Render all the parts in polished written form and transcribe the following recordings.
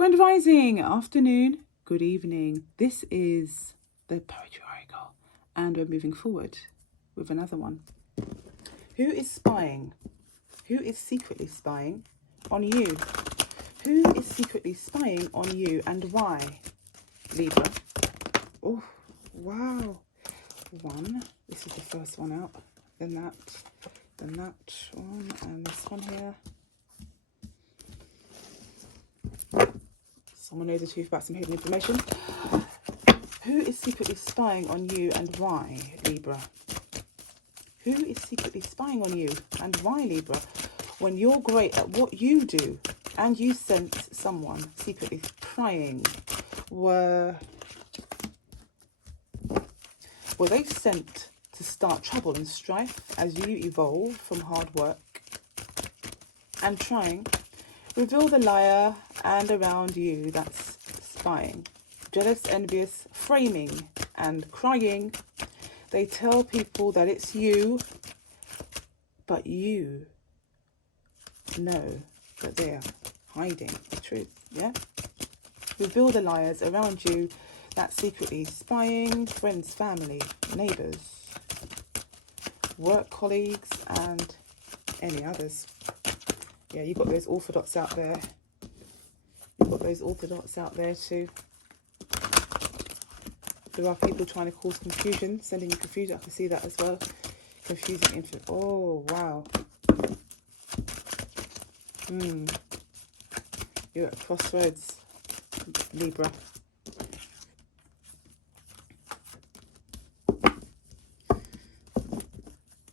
Grand rising, afternoon, good evening. This is the Poetry Oracle, and we're moving forward with another one. Who is spying? Who is secretly spying on you? Who is secretly spying on you and why? Libra. Oh, wow. One. This is the first one out. Then that one, and this one here. Someone knows the truth about some hidden information. Who is secretly spying on you and why, Libra? Who is secretly spying on you and why, Libra? When you're great at what you do and you sense someone secretly prying, were they sent to start trouble and strife as you evolve from hard work and trying? Reveal the liar, and around you that's spying, jealous, envious, framing and crying. They tell people that it's you, but you know that they are hiding the truth, yeah? Reveal the liars around you that's secretly spying, friends, family, neighbours, work colleagues and any others. Yeah, you've got those orthodox out there. You've got those orthodox out there too. There are people trying to cause confusion, sending you confusion. I can see that as well. Confusing info. Oh, wow. You're at crossroads, Libra.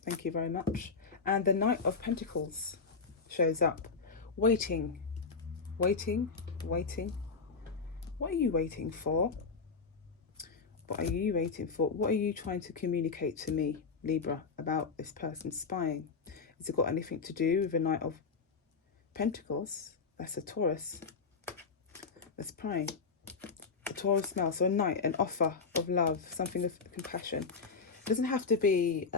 Thank you very much. And the Knight of Pentacles shows up. Waiting. What are you waiting for? What are you waiting for? What are you trying to communicate to me, Libra, about this person spying? Has it got anything to do with the Knight of Pentacles? That's a Taurus. That's prying. The Taurus male. So a knight, an offer of love, something of compassion. It doesn't have to be...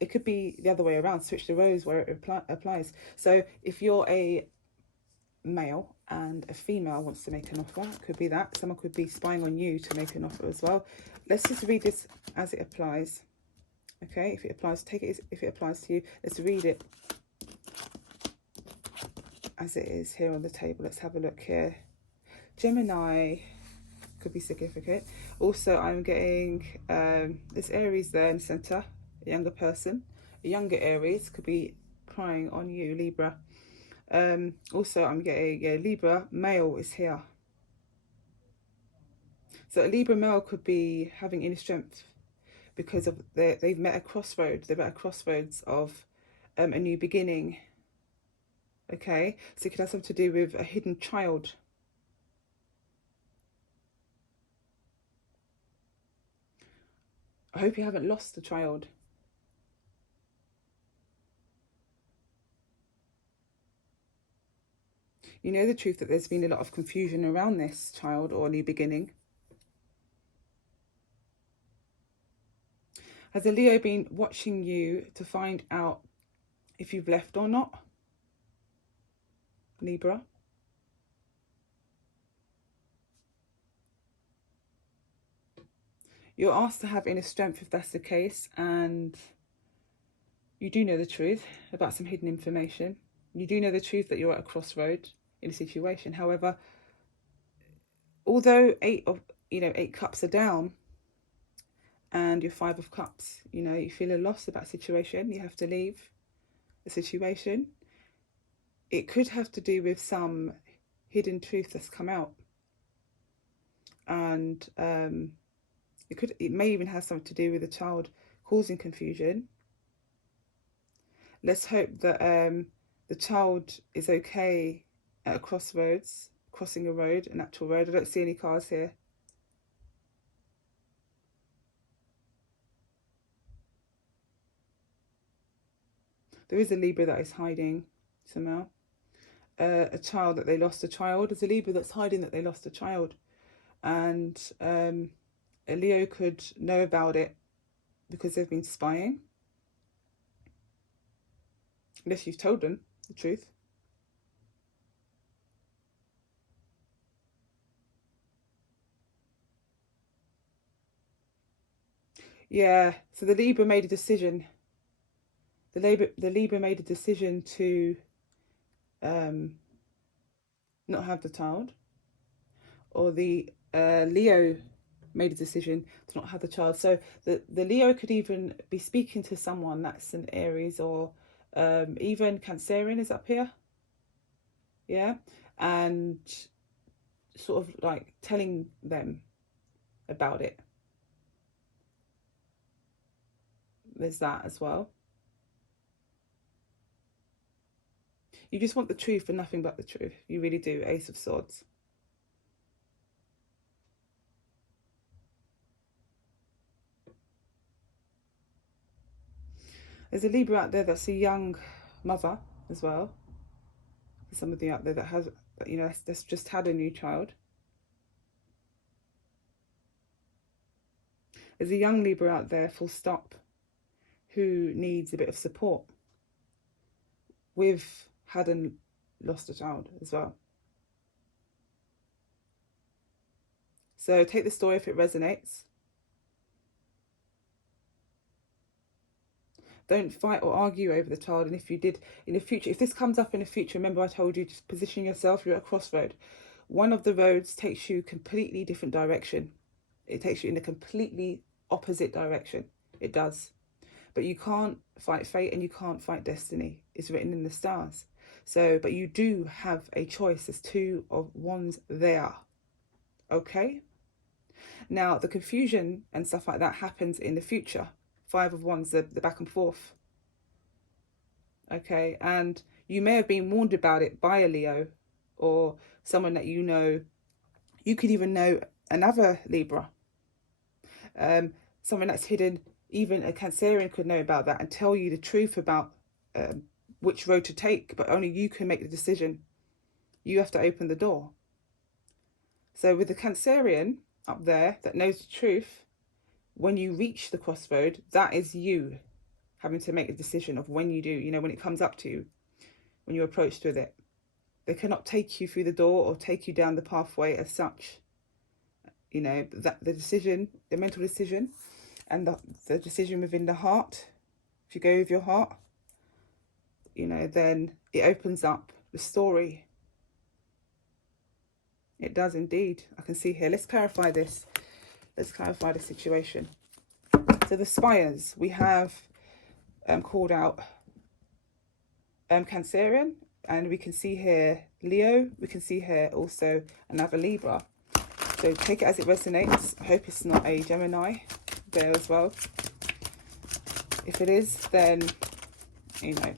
it could be the other way around, switch the roles where it applies. So if you're a male and a female wants to make an offer, it could be that. Someone could be spying on you to make an offer as well. Let's just read this as it applies. Okay, if it applies, take it if it applies to you. Let's read it as it is here on the table. Let's have a look here. Gemini could be significant. Also, I'm getting this Aries there in the center. A younger person, a younger Aries could be prying on you, Libra. Also, I'm getting Libra male is here. So a Libra male could be having inner strength because of they've met a crossroads. They're at a crossroads of a new beginning. Okay, so it could have something to do with a hidden child. I hope you haven't lost the child. You know the truth that there's been a lot of confusion around this child or new beginning. Has a Leo been watching you to find out if you've left or not, Libra? You're asked to have inner strength if that's the case, and you do know the truth about some hidden information. You do know the truth that you're at a crossroad in a situation. However, although eight cups are down and you're 5 of cups, you feel a loss about a situation, you have to leave a situation. It could have to do with some hidden truth that's come out, and it may even have something to do with a child causing confusion. Let's hope that the child is okay at a crossroads, crossing a road, an actual road. I don't see any cars here. There is a Libra that is hiding somehow. A child that they lost a child. There's a Libra that's hiding that they lost a child. And a Leo could know about it because they've been spying. Unless you've told them the truth. Yeah, so the Libra made a decision. The Libra made a decision to not have the child, or the Leo made a decision to not have the child. So the Leo could even be speaking to someone that's an Aries, or even Cancerian is up here. Yeah, and sort of like telling them about it. There's that as well. You just want the truth and nothing but the truth. You really do. Ace of Swords. There's a Libra out there that's a young mother as well. There's somebody out there that has, you know, that's just had a new child. There's a young Libra out there, full stop, who needs a bit of support. We've had and lost a child as well. So take the story if it resonates. Don't fight or argue over the child. And if you did in the future, if this comes up in the future, remember I told you to position yourself. You're at a crossroad. One of the roads takes you completely different direction. It takes you in a completely opposite direction. It does. But you can't fight fate and you can't fight destiny. It's written in the stars. So, but you do have a choice. There's Two of Wands there. Okay? Now, the confusion and stuff like that happens in the future. Five of Wands, the back and forth. Okay? And you may have been warned about it by a Leo or someone that you know. You could even know another Libra. Someone that's hidden. Even a Cancerian could know about that and tell you the truth about which road to take, but only you can make the decision. You have to open the door. So with the Cancerian up there that knows the truth, when you reach the crossroad, that is you having to make a decision of when you do, you know, when it comes up to you, when you're approached with it. They cannot take you through the door or take you down the pathway as such. You know, that the decision, the mental decision, and the decision within the heart, if you go with your heart, you know, then it opens up the story. It does indeed. I can see here. Let's clarify this. Let's clarify the situation. So the spies, we have called out Cancerian, and we can see here Leo. We can see here also another Libra. So take it as it resonates. I hope it's not a Gemini there as well. If it is, then, you know,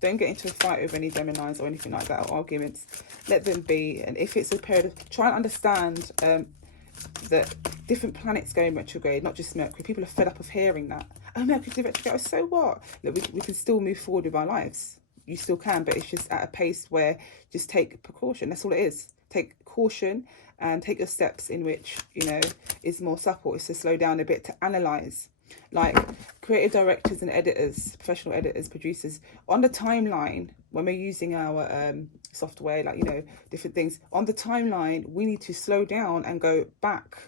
don't get into a fight with any Geminis or anything like that, or arguments. Let them be. And if it's a period of, try and understand that different planets go in retrograde, not just Mercury. People are fed up of hearing that. Oh, Mercury's in retrograde, so what? Look, we can still move forward with our lives. You still can, but it's just at a pace where just take precaution. That's all it is. Take caution and take your steps in which, you know, is more supple. It's to slow down a bit, to analyze. Like creative directors and editors, professional editors, producers, on the timeline, when we're using our software, like, you know, different things, on the timeline, we need to slow down and go back.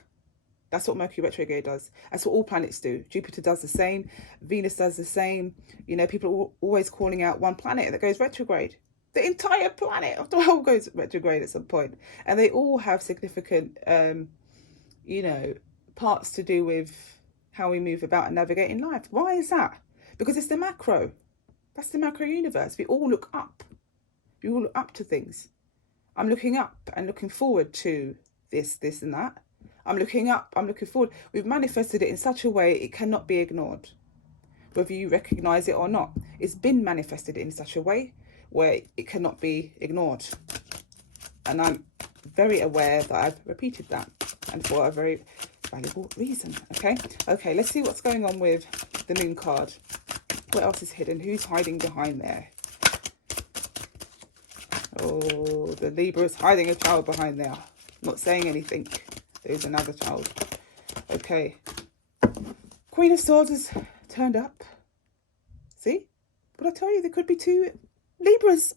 That's what Mercury retrograde does. That's what all planets do. Jupiter does the same. Venus does the same. You know, people are always calling out one planet that goes retrograde. The entire planet of the world goes retrograde at some point. And they all have significant, you know, parts to do with how we move about and navigate in life. Why is that? Because it's the macro. That's the macro universe. We all look up. We all look up to things. I'm looking up and looking forward to this and that. I'm looking up, I'm looking forward. We've manifested it in such a way it cannot be ignored. Whether you recognize it or not, it's been manifested in such a way where it cannot be ignored. And I'm very aware that I've repeated that, and for a very valuable reason. Okay, let's see what's going on with the Moon card. What else is hidden? Who's hiding behind there? Oh, the Libra is hiding a child behind there. Not saying anything. There's another child. Okay. Queen of Swords has turned up. See? But I tell you, there could be two Libras.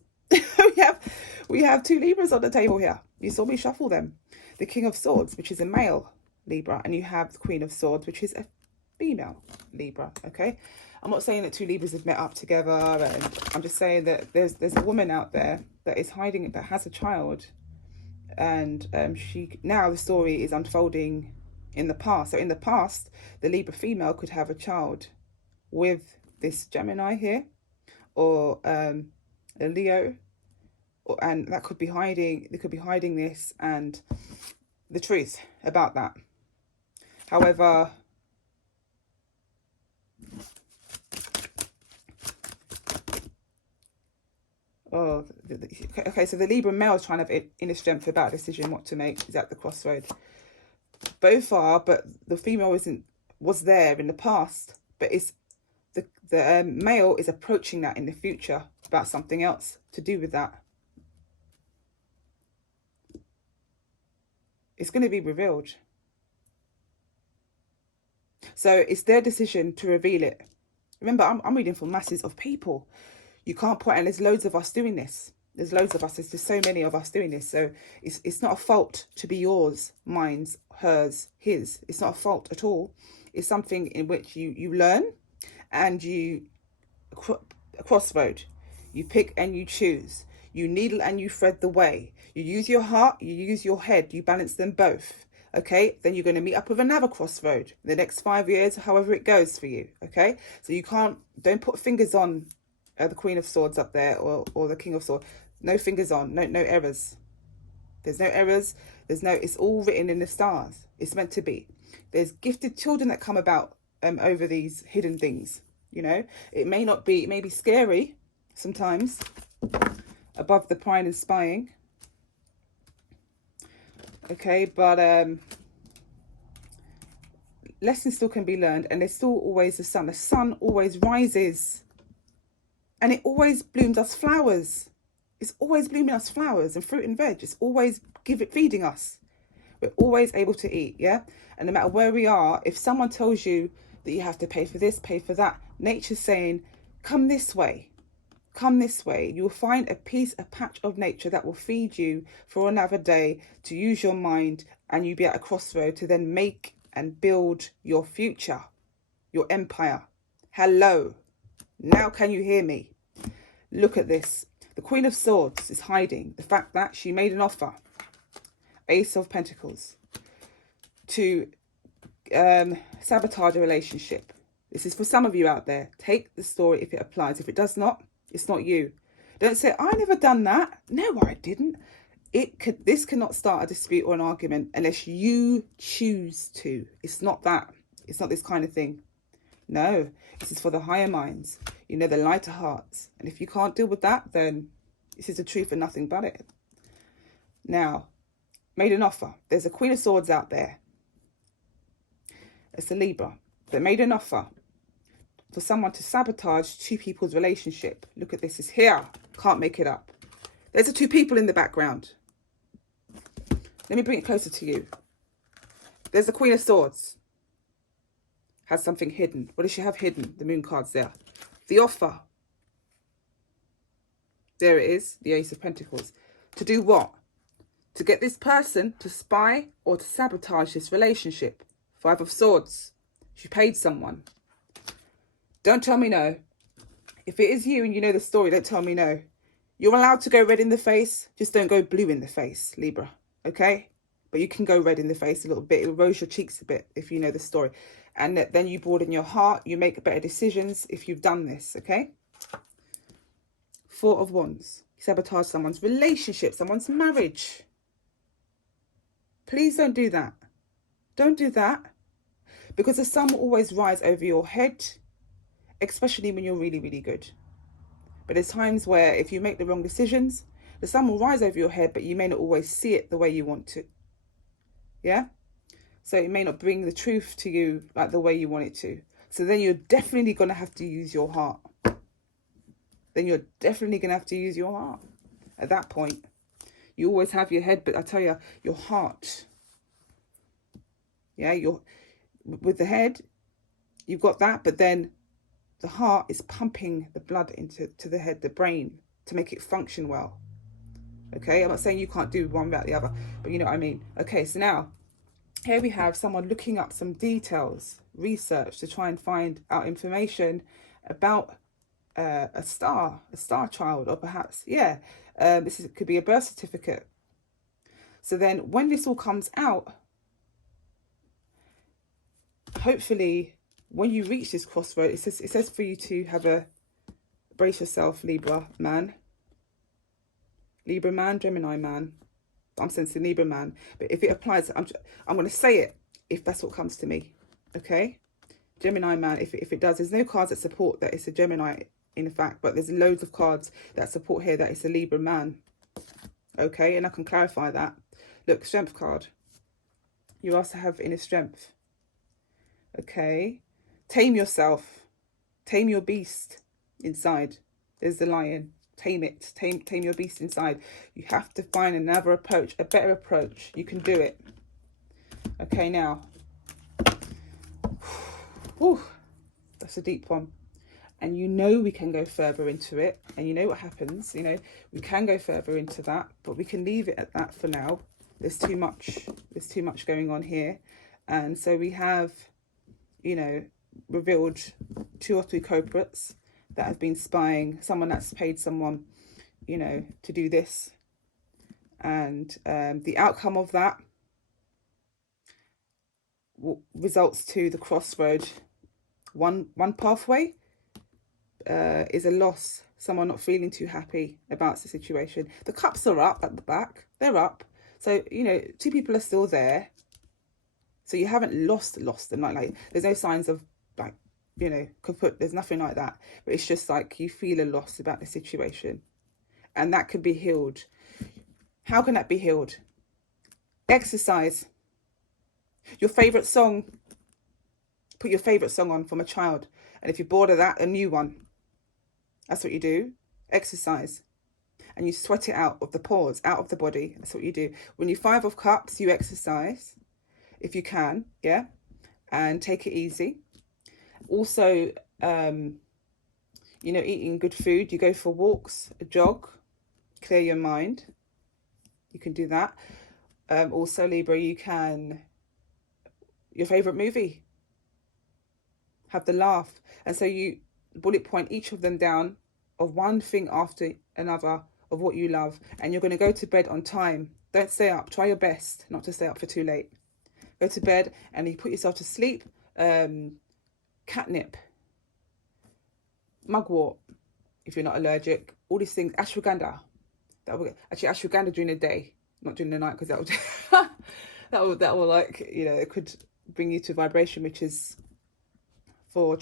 we have two Libras on the table here. You saw me shuffle them. The King of Swords, which is a male Libra, and you have the Queen of Swords, which is a female, Libra, okay? I'm not saying that two Libras have met up together, and I'm just saying that there's a woman out there that is hiding, that has a child, and now the story is unfolding in the past. So in the past, the Libra female could have a child with this Gemini here, or a Leo, and that could be hiding. They could be hiding this and the truth about that. However, okay, so the Libra male is trying to have inner strength about a decision what to make. Is at the crossroad. Both are, but the female was there in the past, but it's the male is approaching that in the future about something else to do with that. It's going to be revealed. So it's their decision to reveal it. Remember, I'm reading for masses of people. You can't point, and there's loads of us doing this. There's loads of us. There's just so many of us doing this. So it's not a fault to be yours, mine's, hers, his. It's not a fault at all. It's something in which you learn, and you a crossroad. You pick and you choose. You needle and you thread the way. You use your heart, you use your head, you balance them both. Okay, then you're going to meet up with another crossroad in the next 5 years, however it goes for you. Okay, so don't put fingers on the Queen of Swords up there, or the King of Swords. No fingers on, no errors. There's no errors. It's all written in the stars. It's meant to be. There's gifted children that come about over these hidden things. You know, it may be scary sometimes, above the prying and spying. Okay, but lessons still can be learned, and there's still always the sun. The sun always rises, and it always blooms us flowers. It's always blooming us flowers and fruit and veg. It's always feeding us. We're always able to eat, yeah? And no matter where we are, if someone tells you that you have to pay for this, pay for that, nature's saying, come this way. Come this way. You will find a patch of nature that will feed you for another day, to use your mind, and you be at a crossroad to then make and build your future, your empire. Hello. Now can you hear me? Look at this. The Queen of Swords is hiding the fact that she made an offer. Ace of Pentacles. To sabotage a relationship. This is for some of you out there. Take the story if it applies. If it does not, it's not you. Don't say, I never done that. No, I didn't. This cannot start a dispute or an argument unless you choose to. It's not that. It's not this kind of thing. No, this is for the higher minds. You know, the lighter hearts. And if you can't deal with that, then this is the truth and nothing but it. Now, made an offer. There's a Queen of Swords out there. It's a Libra that made an offer for someone to sabotage two people's relationship. Look at this. It's here. Can't make it up. There's the two people in the background. Let me bring it closer to you. There's the Queen of Swords. Has something hidden. What does she have hidden? The moon card's there. The offer. There it is. The Ace of Pentacles. To do what? To get this person to spy or to sabotage this relationship. Five of Swords. She paid someone. Don't tell me no. If it is you and you know the story, don't tell me no. You're allowed to go red in the face. Just don't go blue in the face, Libra. Okay? But you can go red in the face a little bit. It will rose your cheeks a bit if you know the story. And then you broaden your heart. You make better decisions if you've done this. Okay? Four of Wands. Sabotage someone's relationship, someone's marriage. Please don't do that. Don't do that. Because the sun will always rise over your head, especially when you're really, really good. But there's times where if you make the wrong decisions, the sun will rise over your head, but you may not always see it the way you want to. Yeah? So it may not bring the truth to you like the way you want it to. So then you're definitely going to have to use your heart. Then you're definitely going to have to use your heart. At that point, you always have your head, but I tell you, your heart. Yeah, with the head, you've got that, but then the heart is pumping the blood into the head, the brain, to make it function well. Okay, I'm not saying you can't do one without the other, but you know what I mean. Okay, so now, Here we have someone looking up some details, research to try and find out information about a star child, or perhaps, yeah, could be a birth certificate. So then when this all comes out, hopefully when you reach this crossroad, it says for you to have a, brace yourself, Libra man, Gemini man. I'm sensing Libra man, but if it applies, I'm going to say it if that's what comes to me, okay? Gemini man, if it does, there's no cards that support that it's a Gemini in fact, but there's loads of cards that support here that it's a Libra man, okay? And I can clarify that. Look, strength card. You're asked to have inner strength, okay? Tame yourself, tame your beast inside. There's the lion. Tame it, tame your beast inside. You have to find another approach, a better approach. You can do it. Okay, now, whew, that's a deep one. And you know we can go further into it, and you know what happens, you know, we can go further into that, but we can leave it at that for now. There's too much going on here. And so we have, you know, revealed 2 or 3 culprits that have been spying, someone that's paid someone, you know, to do this. And the outcome of that results to the crossroad. One pathway is a loss, someone not feeling too happy about the situation. The cups are up at the back, they're up. So, you know, 2 people are still there. So you haven't lost them. Like there's no signs of, like, you know, kaput, there's nothing like that. But it's just like you feel a loss about the situation. And that could be healed. How can that be healed? Exercise. Your favourite song. Put your favourite song on from a child. And if you're bored of that, a new one. That's what you do. Exercise. And you sweat it out of the pores, out of the body. That's what you do. When you 5 of cups, you exercise. If you can, yeah. And take it easy. Also, you know, eating good food. You go for walks, a jog, clear your mind. You can do that. Also, Libra, you can, your favourite movie. Have the laugh. And so you bullet point each of them down of one thing after another of what you love. And you're going to go to bed on time. Don't stay up. Try your best not to stay up for too late. Go to bed and you put yourself to sleep. Catnip, mugwort, if you're not allergic, all these things, ashwagandha. Actually ashwagandha during the day, not during the night, because that will like, you know, it could bring you to vibration, which is for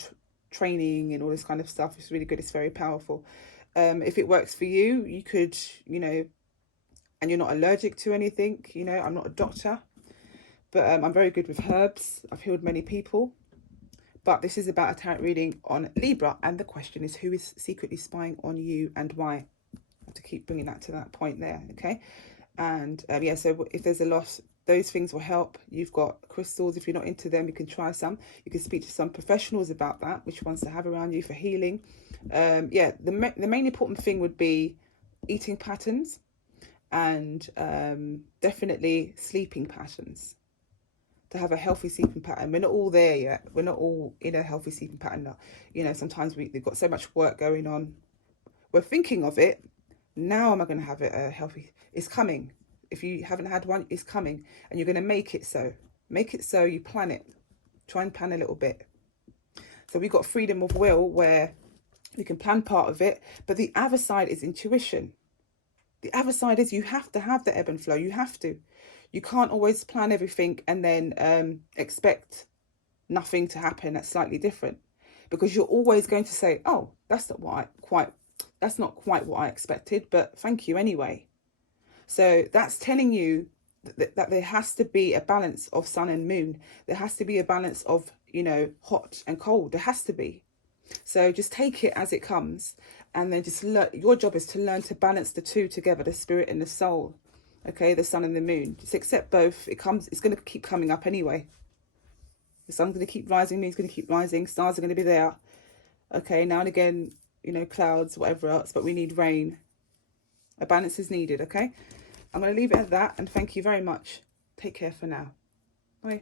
training and all this kind of stuff. It's really good. It's very powerful. If it works for you, you could, you know, and you're not allergic to anything, you know, I'm not a doctor, but I'm very good with herbs. I've healed many people. But this is about a tarot reading on Libra. And the question is, who is secretly spying on you and why? I have to keep bringing that to that point there, okay? And yeah, so if there's a loss, those things will help. You've got crystals. If you're not into them, you can try some. You can speak to some professionals about that, which ones to have around you for healing. Yeah, the main important thing would be eating patterns and definitely sleeping patterns. To have a healthy sleeping pattern. We're not all there yet. We're not all in a healthy sleeping pattern now. You know, sometimes we've got so much work going on. We're thinking of it. Now am I going to have it healthy? It's coming. If you haven't had one, it's coming. And you're going to make it so. Make it so, you plan it. Try and plan a little bit. So we've got freedom of will where we can plan part of it. But the other side is intuition. The other side is you have to have the ebb and flow. You have to. You can't always plan everything and then expect nothing to happen that's slightly different, because you're always going to say, oh, that's not quite what I expected, but thank you anyway. So that's telling you that there has to be a balance of sun and moon. There has to be a balance of, you know, hot and cold. There has to be. So just take it as it comes, and then just your job is to learn to balance the two together, the spirit and the soul. Okay, the sun and the moon. Just accept both. It's going to keep coming up anyway. The sun's going to keep rising, moon's going to keep rising, stars are going to be there. Okay, now and again, you know, clouds, whatever else, but we need rain. A balance is needed, okay? I'm going to leave it at that, and thank you very much. Take care for now. Bye.